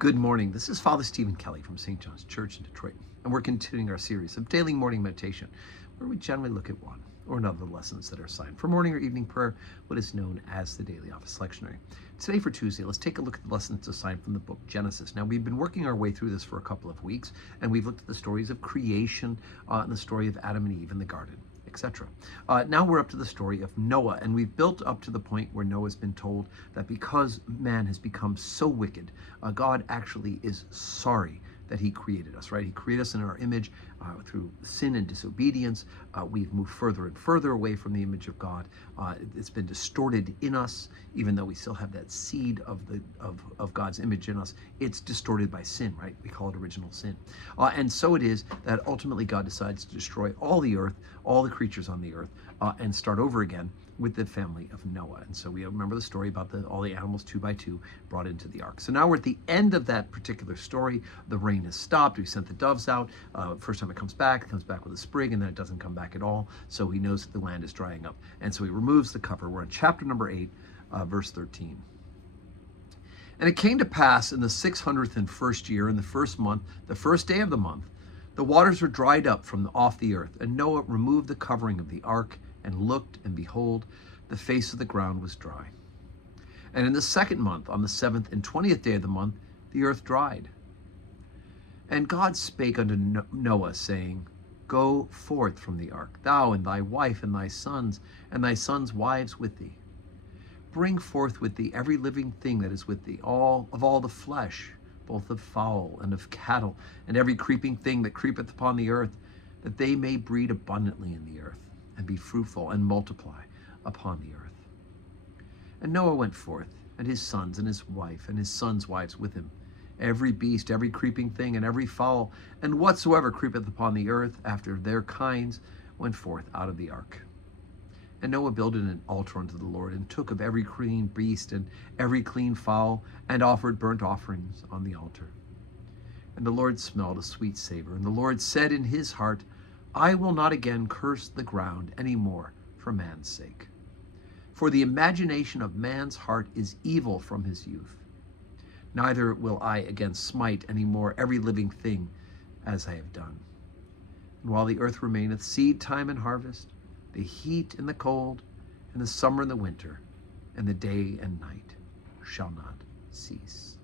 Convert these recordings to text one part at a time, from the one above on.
Good morning. This is Father Stephen Kelly from St. John's Church in Detroit, and we're continuing our series of daily morning meditation, where we generally look at one or another of the lessons that are assigned for morning or evening prayer, what is known as the Daily Office Lectionary. Today for Tuesday, let's take a look at the lessons assigned from the book Genesis. Now, we've been working our way through this for a couple of weeks, and we've looked at the stories of creation and the story of Adam and Eve in the garden, etc. Now we're up to the story of Noah, and we've built up to the point where Noah's been told that because man has become so wicked, God actually is sorry that he created us, right? He created us in our image through sin and disobedience. We've moved further and further away from the image of God. It's been distorted in us, even though we still have that seed of God's image in us. It's distorted by sin, right? We call it original sin. And so it is that ultimately God decides to destroy all the earth, all the creatures on the earth, and start over again with the family of Noah. And so we remember the story about all the animals 2 by 2 brought into the ark. So now we're at the end of that particular story. The rain has stopped. We sent the doves out. First time it comes back with a sprig, and then it doesn't come back at all. So he knows that the land is drying up. And so he removes the cover. We're in chapter number 8, verse 13. And it came to pass in the 601st year, in the first month, the first day of the month, the waters were dried up from off the earth, and Noah removed the covering of the ark, and looked, and behold, the face of the ground was dry. And in the second month, on the 7th and 20th day of the month, the earth dried. And God spake unto Noah, saying, Go forth from the ark, thou and thy wife and thy sons wives with thee. Bring forth with thee every living thing that is with thee, all the flesh, both of fowl and of cattle, and every creeping thing that creepeth upon the earth, that they may breed abundantly in the earth, and be fruitful, and multiply upon the earth. And Noah went forth, and his sons, and his wife, and his sons' wives with him, every beast, every creeping thing, and every fowl, and whatsoever creepeth upon the earth after their kinds, went forth out of the ark. And Noah builded an altar unto the Lord, and took of every clean beast, and every clean fowl, and offered burnt offerings on the altar. And the Lord smelled a sweet savor, and the Lord said in his heart, I will not again curse the ground any more for man's sake. For the imagination of man's heart is evil from his youth. Neither will I again smite any more every living thing as I have done. And while the earth remaineth, seed time and harvest, the heat and the cold, and the summer and the winter, and the day and night shall not cease.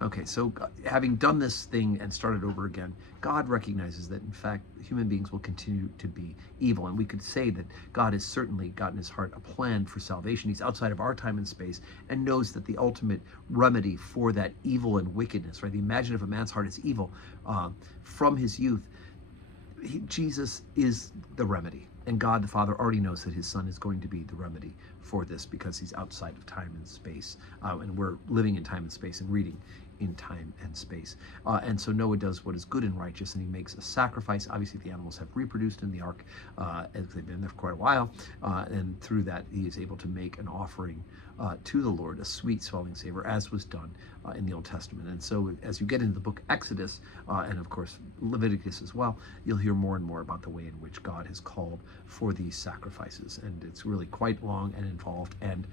Okay, so having done this thing and started over again, God recognizes that, in fact, human beings will continue to be evil. And we could say that God has certainly got in his heart a plan for salvation. He's outside of our time and space and knows that the ultimate remedy for that evil and wickedness, right? The imagine of a man's heart is evil from his youth. Jesus is the remedy. And God the Father already knows that his Son is going to be the remedy for this because he's outside of time and space. And we're living in time and space and reading in time and space. And so Noah does what is good and righteous, and he makes a sacrifice. Obviously, the animals have reproduced in the ark as they've been there for quite a while. And through that, he is able to make an offering to the Lord, a sweet smelling savor, as was done in the Old Testament. And so as you get into the book Exodus, and of course Leviticus as well, you'll hear more and more about the way in which God has called for these sacrifices. And it's really quite long and involved and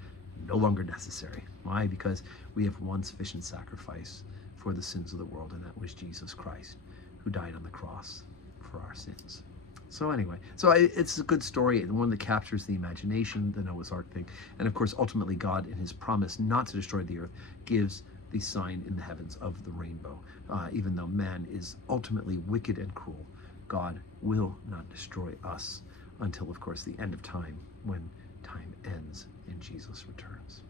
no longer necessary. Why? Because we have one sufficient sacrifice for the sins of the world, and that was Jesus Christ, who died on the cross for our sins. So anyway, it's a good story, and one that captures the imagination, the Noah's Ark thing. And of course, ultimately, God, in his promise not to destroy the earth, gives the sign in the heavens of the rainbow. Even though man is ultimately wicked and cruel, God will not destroy us until, of course, the end of time, when time ends and Jesus returns.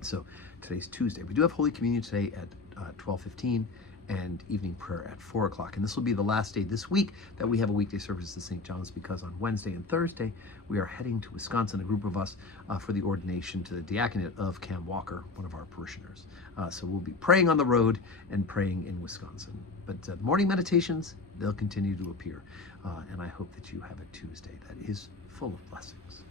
So today's Tuesday. We do have Holy Communion today at 12:15 and evening prayer at 4 o'clock. And this will be the last day this week that we have a weekday service at St. John's, because on Wednesday and Thursday, we are heading to Wisconsin, a group of us, for the ordination to the diaconate of Cam Walker, one of our parishioners. So we'll be praying on the road and praying in Wisconsin. But the morning meditations, they'll continue to appear. And I hope that you have a Tuesday that is full of blessings.